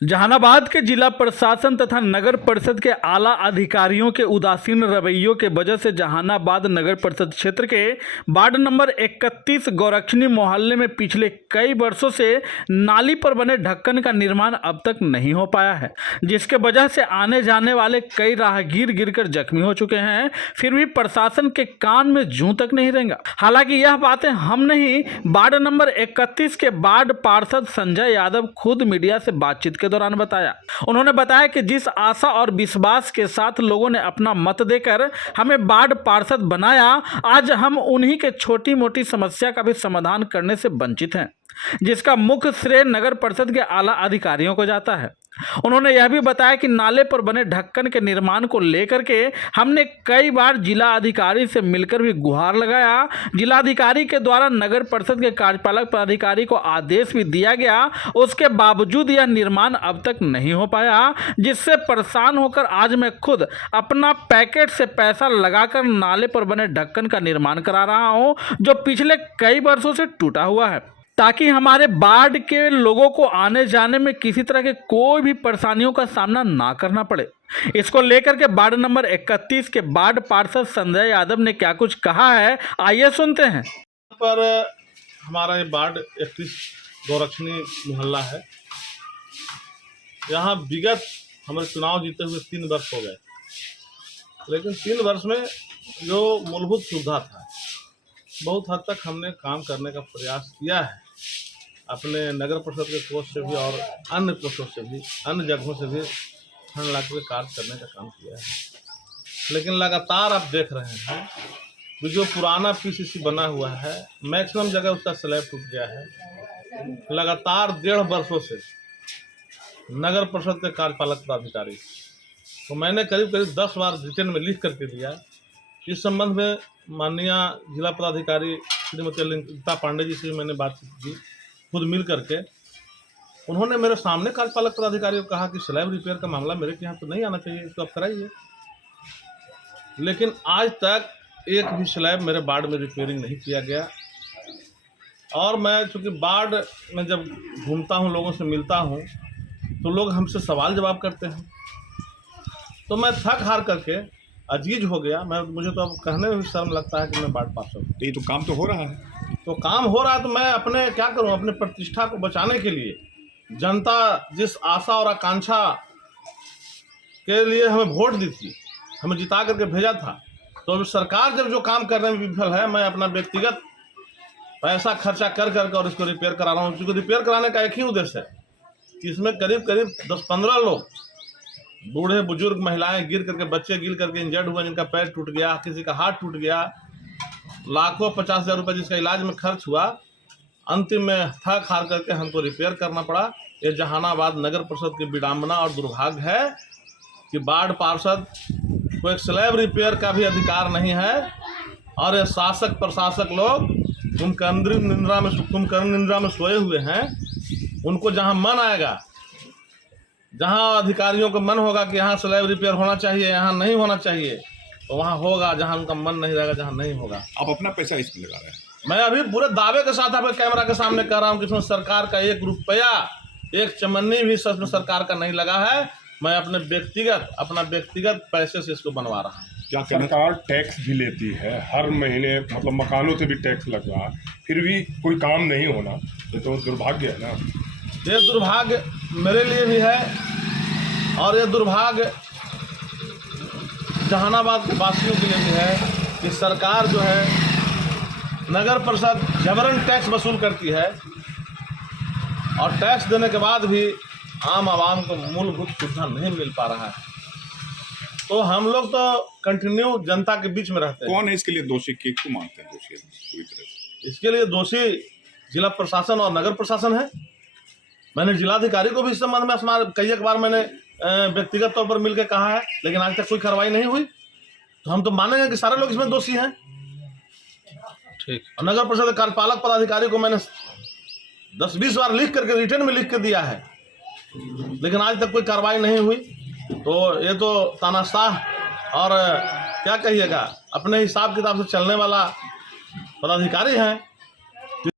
जहानाबाद के जिला प्रशासन तथा नगर परिषद के आला अधिकारियों के उदासीन रवैयों के वजह से जहानाबाद नगर परिषद क्षेत्र के वार्ड नंबर 31 गौरक्षणी मोहल्ले में पिछले कई वर्षों से नाली पर बने ढक्कन का निर्माण अब तक नहीं हो पाया है, जिसके वजह से आने जाने वाले कई राहगीर गिरकर जख्मी हो चुके हैं। फिर भी प्रशासन के कान में जूं तक नहीं रेंगा। हालांकि यह बातें हम नहीं, वार्ड नंबर 31 के वार्ड पार्षद संजय यादव खुद मीडिया से बातचीत के दौरान बताया। उन्होंने बताया कि जिस आशा और विश्वास के साथ लोगों ने अपना मत देकर हमें वार्ड पार्षद बनाया, आज हम उन्हीं के छोटी मोटी समस्या का भी समाधान करने से वंचित हैं, जिसका मुख्य श्रेय नगर परिषद के आला अधिकारियों को जाता है। उन्होंने यह भी बताया कि नाले पर बने ढक्कन के निर्माण को लेकर के हमने कई बार जिला अधिकारी से मिलकर भी गुहार लगाया। जिलाधिकारी के द्वारा नगर परिषद के कार्यपालक पदाधिकारी को आदेश भी दिया गया, उसके बावजूद यह निर्माण अब तक नहीं हो पाया, जिससे परेशान होकर आज मैं खुद अपना पैकेट से पैसा लगाकर नाले पर बने ढक्कन का निर्माण करा रहा हूं, जो पिछले कई वर्षों से टूटा हुआ है, ताकि हमारे वार्ड के लोगों को आने जाने में किसी तरह के कोई भी परेशानियों का सामना ना करना पड़े। इसको लेकर के वार्ड नंबर 31 के वार्ड पार्षद संजय यादव ने क्या कुछ कहा है, आइए सुनते हैं। पर हमारा ये वार्ड 31 गौरक्षणी मोहल्ला है। यहाँ विगत हमारे चुनाव जीते हुए 3 वर्ष हो गए, लेकिन 3 वर्ष में जो मूलभूत सुविधा था बहुत हद तक हमने काम करने का प्रयास किया है। अपने नगर परिषद के कोष से भी और अन्य कोषों से भी, अन्य जगहों से भी फंड ला के कार्य करने का काम किया है। लेकिन लगातार आप देख रहे हैं कि जो पुराना पीसीसी बना हुआ है, मैक्सिमम जगह उसका स्लैब टूट गया है। लगातार 1.5 वर्षों से नगर परिषद के कार्यपालक पदाधिकारी तो मैंने करीब 10 बार रिटर्न में लिख करके दिया। इस संबंध में माननीय जिला पदाधिकारी श्रीमती ललिता पांडे जी से मैंने बातचीत की, खुद मिल करके। उन्होंने मेरे सामने कार्यपालक पदाधिकारी को कहा कि स्लैब रिपेयर का मामला मेरे के यहाँ तो नहीं आना चाहिए, इसको आप कराइए। लेकिन आज तक एक भी स्लैब मेरे वार्ड में रिपेयरिंग नहीं किया गया। और मैं चूँकि वार्ड में जब घूमता हूँ, लोगों से मिलता हूँ, तो लोग हमसे सवाल जवाब करते हैं, तो मैं थक हार करके अजीज हो गया। मुझे तो अब कहने में भी शर्म लगता है कि मैं वार्ड पार्षद हूँ। ये तो काम तो हो रहा है, तो काम हो रहा है, तो मैं अपने क्या करूं, अपने प्रतिष्ठा को बचाने के लिए, जनता जिस आशा और आकांक्षा के लिए हमें वोट दी थी, हमें जिता करके भेजा था, तो अभी सरकार जब जो काम करने में विफल है, मैं अपना व्यक्तिगत पैसा खर्चा कर करके और इसको रिपेयर करा रहा हूँ। क्योंकि रिपेयर कराने का एक ही उद्देश्य है कि इसमें करीब 10-15 लोग, बूढ़े बुजुर्ग, महिलाएं गिर करके, बच्चे गिर करके इंजर्ड हुए, जिनका पैर टूट गया, किसी का हाथ टूट गया, लाखों 50,000 रुपये जिसका इलाज में खर्च हुआ, अंतिम में थक हार करके हमको रिपेयर करना पड़ा। ये जहानाबाद नगर परिषद की विडंबना और दुर्भाग्य है कि वार्ड पार्षद को एक स्लैब रिपेयर का भी अधिकार नहीं है। और ये शासक प्रशासक लोग कुंभकर्ण निंद्रा में सोए हुए हैं। उनको जहाँ मन आएगा, जहाँ अधिकारियों को मन होगा कि यहाँ स्लैब रिपेयर होना चाहिए, यहाँ नहीं होना चाहिए, तो वहाँ होगा। जहाँ उनका मन नहीं रहेगा, जहाँ नहीं होगा। आप अपना पैसा इसमें लगा रहे हैं। मैं अभी पूरे दावे के साथ आपके कैमरा के सामने कह रहा हूँ कि इसमें सरकार का 1 रुपया, 1 चमन्नी भी सच में सरकार का नहीं लगा है। मैं अपना व्यक्तिगत पैसे से इसको बनवा रहा हूँ। क्या सरकार टैक्स भी लेती है हर महीने, मतलब मकानों से भी टैक्स लग रहा है, फिर भी कोई काम नहीं होना, ये तो दुर्भाग्य है ना। ये दुर्भाग्य मेरे लिए भी है और ये दुर्भाग्य जहानाबाद के वासियों के लिए भी है कि सरकार जो है, नगर परिषद जबरन टैक्स वसूल करती है और टैक्स देने के बाद भी आम आवाम को मूलभूत सुविधा नहीं मिल पा रहा है। तो हम लोग तो कंटिन्यू जनता के बीच में रहते हैं। कौन है इसके लिए दोषी, किसको मानते हैं दोषी पूरी तरह से? इसके लिए दोषी जिला प्रशासन और नगर प्रशासन है। मैंने जिलाधिकारी को भी इस संबंध में कई एक बार मैंने व्यक्तिगत तौर पर मिलकर कहा है, लेकिन आज तक कोई कार्रवाई नहीं हुई। तो हम तो मानेंगे कि सारे लोग इसमें दोषी हैं। ठीक। और नगर परिषद के कार्यपालक पदाधिकारी को मैंने 10-20 बार लिख करके रिटर्न में लिख के दिया है, लेकिन आज तक कोई कार्रवाई नहीं हुई। तो ये तो तानाशाह और क्या कहिएगा, अपने हिसाब किताब से चलने वाला पदाधिकारी हैं।